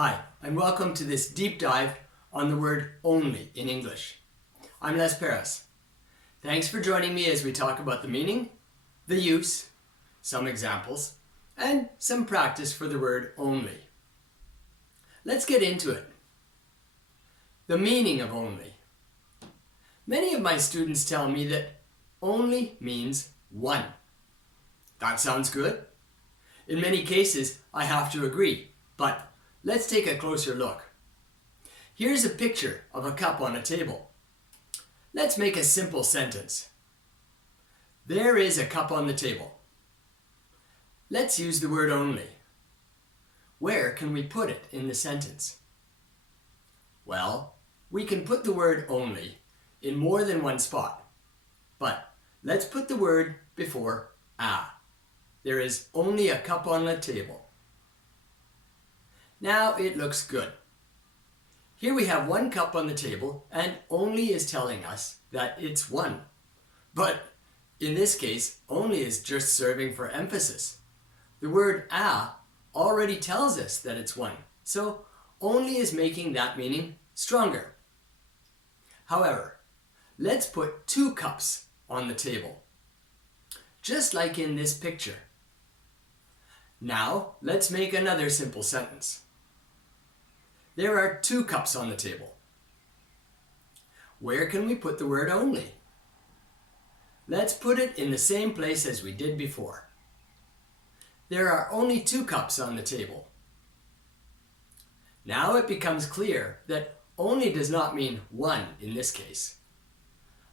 Hi, and welcome to this deep dive on the word only in English. I'm Les Paris. Thanks for joining me as we talk about the meaning, the use, some examples, and some practice for the word only. Let's get into it. The meaning of only. Many of my students tell me that only means one. That sounds good. In many cases, I have to agree, but let's take a closer look. Here's a picture of a cup on a table. Let's make a simple sentence. There is a cup on the table. Let's use the word only. Where can we put it in the sentence? Well, we can put the word only in more than one spot, but let's put the word before a. There is only a cup on the table. Now it looks good. Here we have one cup on the table and only is telling us that it's one. But in this case, only is just serving for emphasis. The word a already tells us that it's one, so only is making that meaning stronger. However, let's put two cups on the table, just like in this picture. Now let's make another simple sentence. There are two cups on the table. Where can we put the word only? Let's put it in the same place as we did before. There are only two cups on the table. Now it becomes clear that only does not mean one in this case.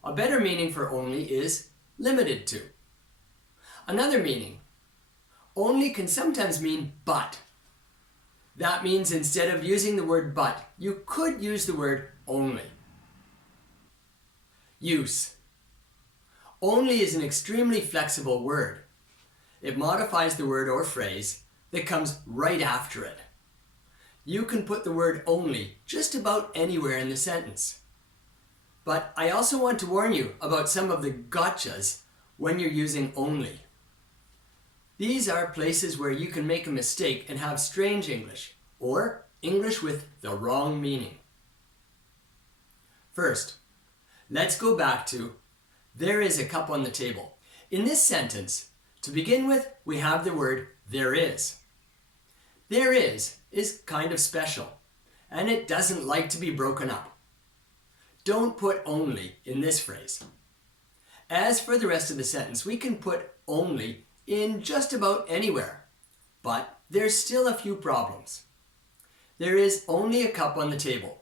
A better meaning for only is limited to. Another meaning, only can sometimes mean but. That means instead of using the word but, you could use the word only. Use. Only is an extremely flexible word. It modifies the word or phrase that comes right after it. You can put the word only just about anywhere in the sentence. But I also want to warn you about some of the gotchas when you're using only. These are places where you can make a mistake and have strange English, or English with the wrong meaning. First, let's go back to there is a cup on the table. In this sentence, to begin with, we have the word there is. There is kind of special, and it doesn't like to be broken up. Don't put only in this phrase. As for the rest of the sentence, we can put only in just about anywhere, but there's still a few problems. There is only a cup on the table.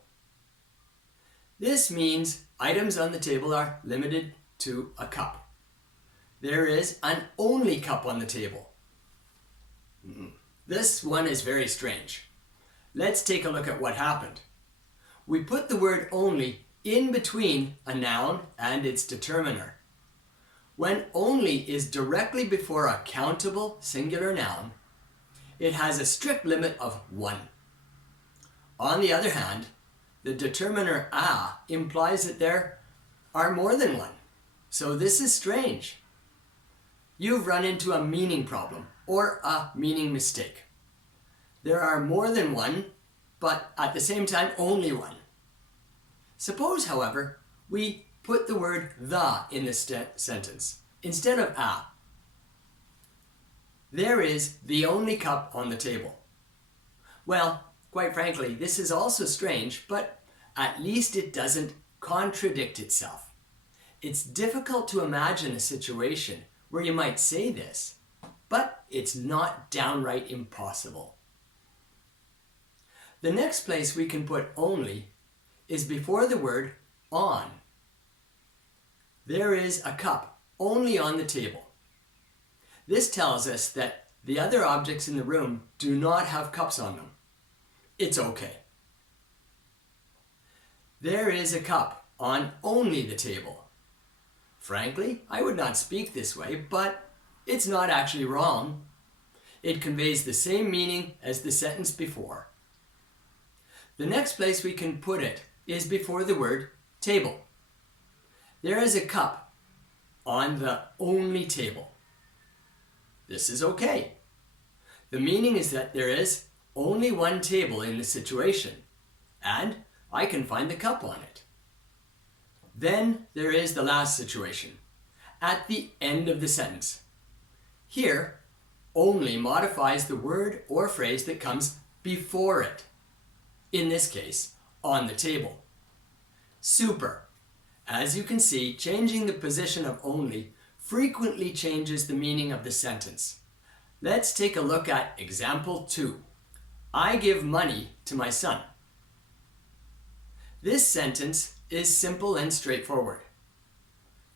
This means items on the table are limited to a cup. There is an only cup on the table. This one is very strange. Let's take a look at what happened. We put the word only in between a noun and its determiner. When only is directly before a countable singular noun, it has a strict limit of one. On the other hand, the determiner a implies that there are more than one. So this is strange. You've run into a meaning problem or a meaning mistake. There are more than one, but at the same time only one. Suppose, however, we put the word the in the sentence instead of a. There is the only cup on the table. Well, quite frankly, this is also strange, but at least it doesn't contradict itself. It's difficult to imagine a situation where you might say this, but it's not downright impossible. The next place we can put only is before the word on. There is a cup only on the table. This tells us that the other objects in the room do not have cups on them. It's okay. There is a cup on only the table. Frankly, I would not speak this way, but it's not actually wrong. It conveys the same meaning as the sentence before. The next place we can put it is before the word table. There is a cup on the only table. This is okay. The meaning is that there is only one table in the situation, and I can find the cup on it. Then there is the last situation, at the end of the sentence. Here, only modifies the word or phrase that comes before it. In this case, on the table. Super. As you can see, changing the position of only frequently changes the meaning of the sentence. Let's take a look at example 2. I give money to my son. This sentence is simple and straightforward.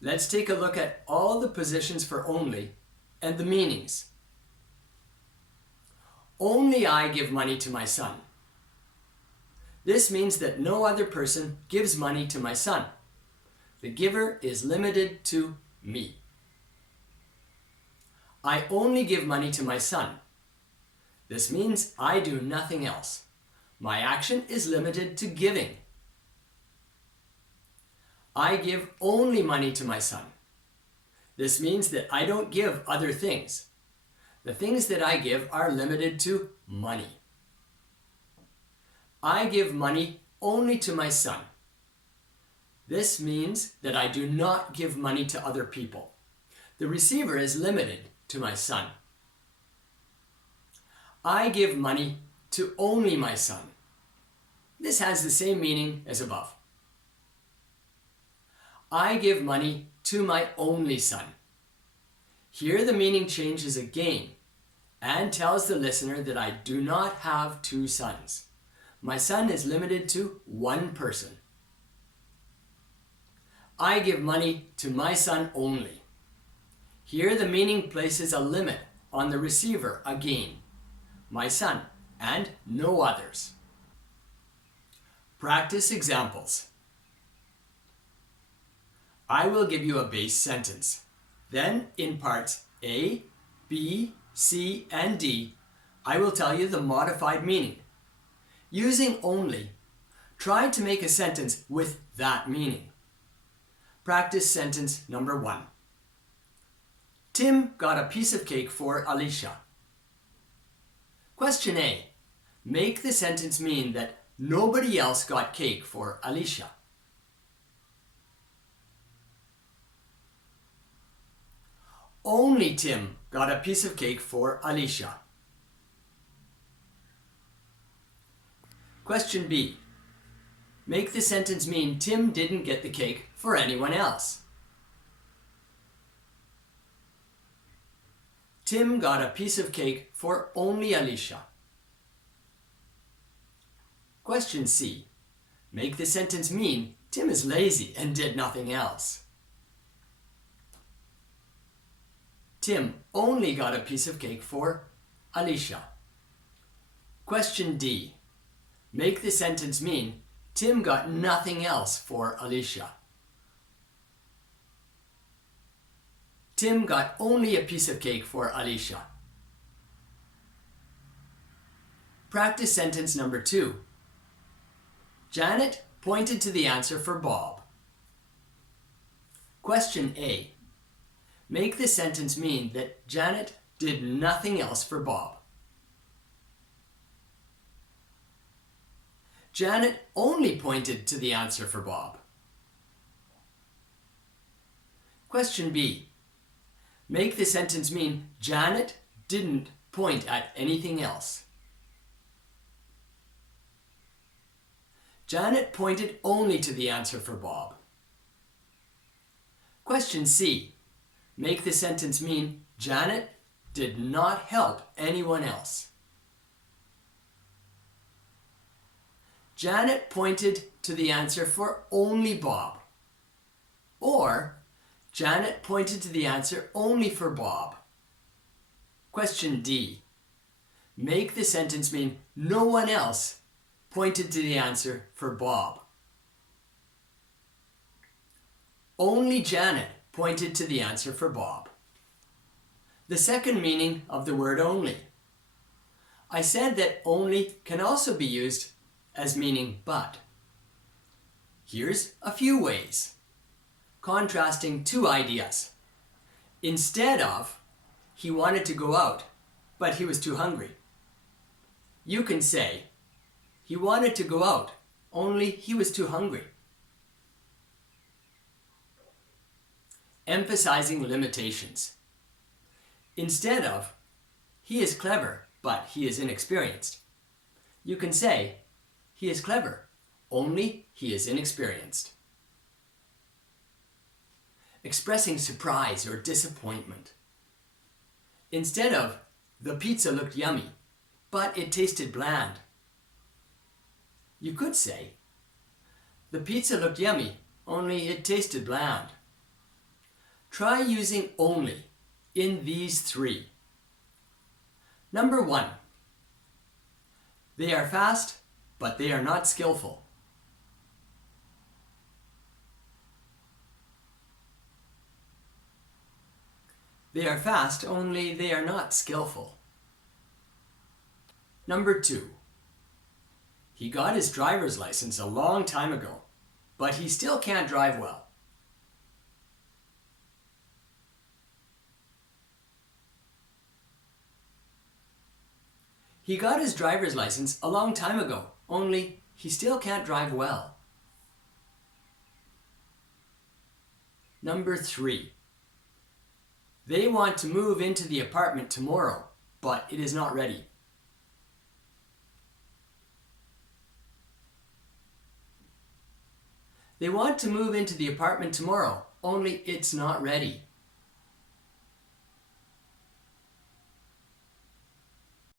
Let's take a look at all the positions for only and the meanings. Only I give money to my son. This means that no other person gives money to my son. The giver is limited to me. I only give money to my son. This means I do nothing else. My action is limited to giving. I give only money to my son. This means that I don't give other things. The things that I give are limited to money. I give money only to my son. This means that I do not give money to other people. The receiver is limited to my son. I give money to only my son. This has the same meaning as above. I give money to my only son. Here the meaning changes again and tells the listener that I do not have two sons. My son is limited to one person. I give money to my son only. Here the meaning places a limit on the receiver again. My son and no others. Practice examples. I will give you a base sentence. Then in parts A, B, C, and D, I will tell you the modified meaning. Using only, try to make a sentence with that meaning. Practice sentence number 1. Tim got a piece of cake for Alicia. Question A. Make the sentence mean that nobody else got cake for Alicia. Only Tim got a piece of cake for Alicia. Question B. Make the sentence mean Tim didn't get the cake for anyone else. Tim got a piece of cake for only Alicia. Question C. Make the sentence mean Tim is lazy and did nothing else. Tim only got a piece of cake for Alicia. Question D. Make the sentence mean Tim got nothing else for Alicia. Tim got only a piece of cake for Alicia. Practice sentence number 2. Janet pointed to the answer for Bob. Question A. Make the sentence mean that Janet did nothing else for Bob. Janet only pointed to the answer for Bob. Question B. Make the sentence mean Janet didn't point at anything else. Janet pointed only to the answer for Bob. Question C. Make the sentence mean Janet did not help anyone else. Janet pointed to the answer for only Bob. Or, Janet pointed to the answer only for Bob. Question D. Make the sentence mean no one else pointed to the answer for Bob. Only Janet pointed to the answer for Bob. The second meaning of the word only. I said that only can also be used as meaning but. Here's a few ways. Contrasting two ideas. Instead of, he wanted to go out, but he was too hungry. You can say, he wanted to go out, only he was too hungry. Emphasizing limitations. Instead of, he is clever, but he is inexperienced, you can say, he is clever, only he is inexperienced. Expressing surprise or disappointment. Instead of, the pizza looked yummy, but it tasted bland, you could say, the pizza looked yummy, only it tasted bland. Try using only in these three. Number 1. They are fast, but they are not skillful. They are fast, only they are not skillful. Number 2. He got his driver's license a long time ago, but he still can't drive well. He got his driver's license a long time ago, only he still can't drive well. Number 3. They want to move into the apartment tomorrow, but it is not ready. They want to move into the apartment tomorrow, only it's not ready.